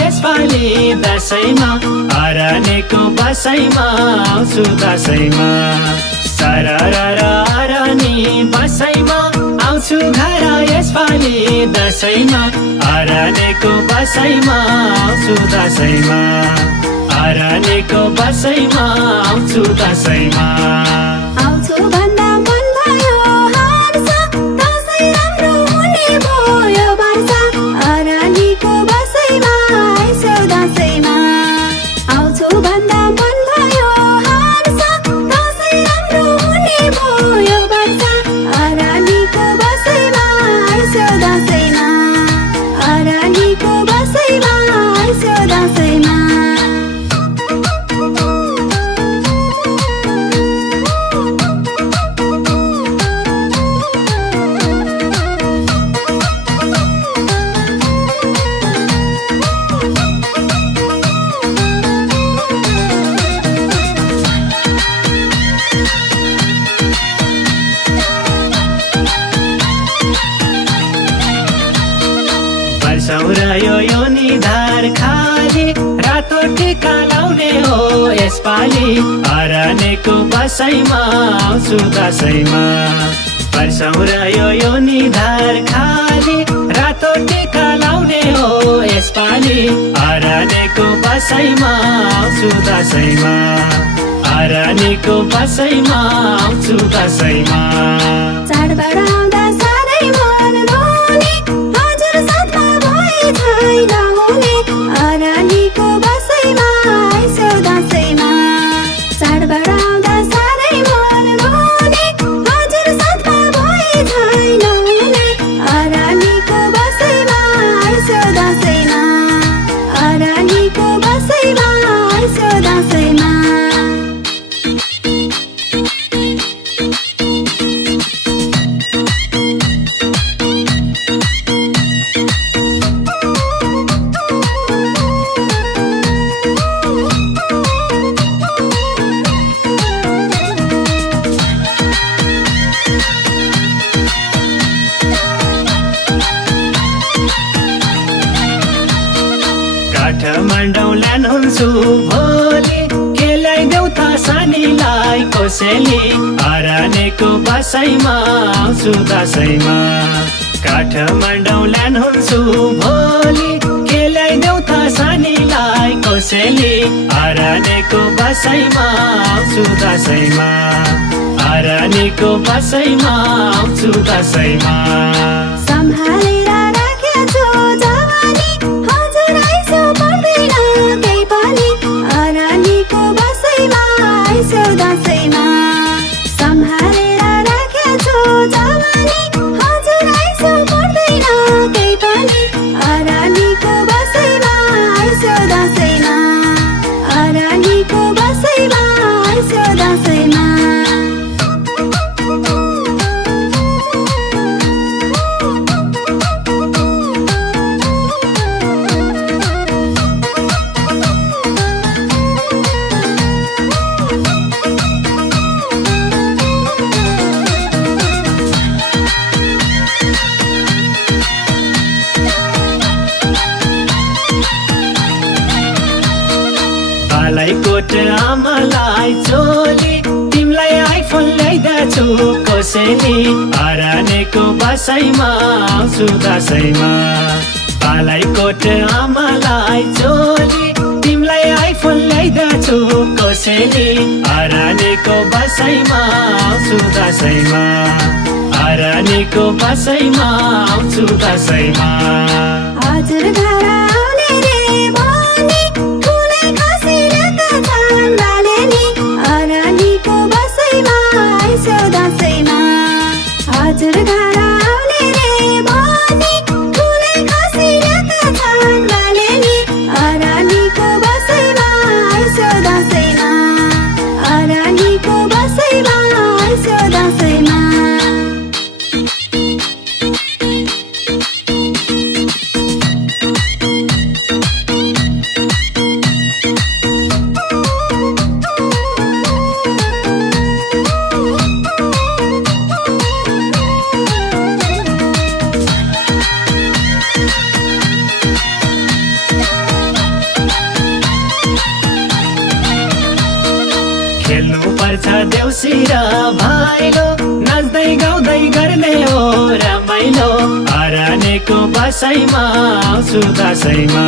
यसपालि दशैँमा अरनेको बसैमा आउँछु दशैँमा सररररनी बसैमा आउँछु घर यसपालि दशैँमा अरनेको बसैमा आउँछु दशैँमा अरनेको बसैमा आउँछु दशैँमा आउँछु भन्दा मन भयो हर्ष दशैँ राम्रो हुने भयो वर्ष अरनीको बसैमा आइसो दशैँमा आउँछु भन्दा मन भयो हर्ष दशैँ राम्रो हुने भयो वर्ष अरनीको बसैमा आइसो दशैँमा अरनीको बसैमा आइसो दशैँमा यो निधार खाली रातो टिका लाउने हो यसपालि अरनेको बसैमा आउँछु दशैँमा वर्षौँ यो निधार खाली रातो टिका लाउने हो यसपालि अरनेको बसैमा आउँछु दशैँमा अरनेको बसैमा आउँछु दशैँमा चाडबाड आउँदा साह्रै मन धोने हजुर साथमा भए छैन हुने अरनीको बसैमा आइसो दशैँमा चाडबाड आउँदा साह्रै मन धोने हजुर साथमा भए छैन हुने अरनीको बसैमा आइसो दशैँमा अरनीको बसैमा आइसो दशैँमा काठमाडौँ लानुहुन्छु भोलि के ल्याइदेऊ त सानीलाई कोसेली अरनेको बसैमा आउँछु दशैँमा काठमाडौँ लानुहुन्छु भोलि के ल्याइदेऊ त सानीलाई कोसेली अरनेको बसैमा आउँछु दशैँमा अरनेको बसैमा आउँछु दशैँमा सम्हालेर राखेछु जवानी हजुर आइसो पर्दैन केही पनि अरनीको बसैमा आइसो दशैँमा सम्हालेर राखेछु जवानी हजुर आइसो पर्दैन केही पनि अरनीको बसैमा आइसो दशैँमा अरनीको बसैमा आइसो दशैँमा बालाइकोट आमालाई चोली तिमीलाई आइफोन ल्याइदिएको कोसेली अरनेको बसैमा आउँछु दशैँमा बालाइकोट आमालाई चोली तिमीलाई आइफोन ल्याइदिएको कोसेली अरनेको बसैमा आउँछु दशैँमा अरनेको बसैमा आउँछु दशैँमा हजुर घर आउने रे भनी ठुलै खसिरहेका छन् बालेनी अरनीको बसैमा आइसो दशैँमा हजुर घर आउने रे भनी ठुलै खसिरहेका छन् बालेनी अरनीको बसैमा आइसो दशैँमा अरनीको बसैमा आइसो दशैँमा देउसी र भाइलो नाच्दै गाउँदै गर्ने हो रमाइलो अरानीको बसाइमा आउँछु दसैँमा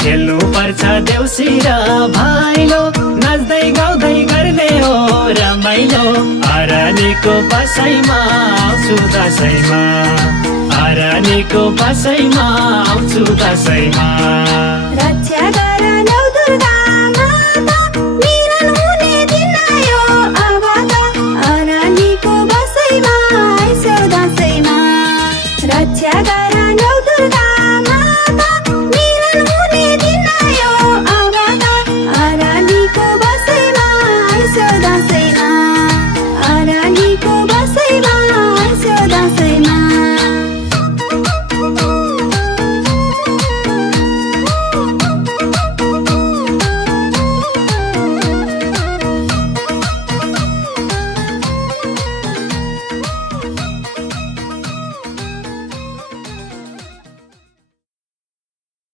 खेल्नु पर्छ देउसी र भाइलो नाच्दै गाउँदै गर्ने हो रमाइलो अरानीको बसाइमा आउँछु दसैँमा अरानीको बसाइमा आउँछु दसैँमा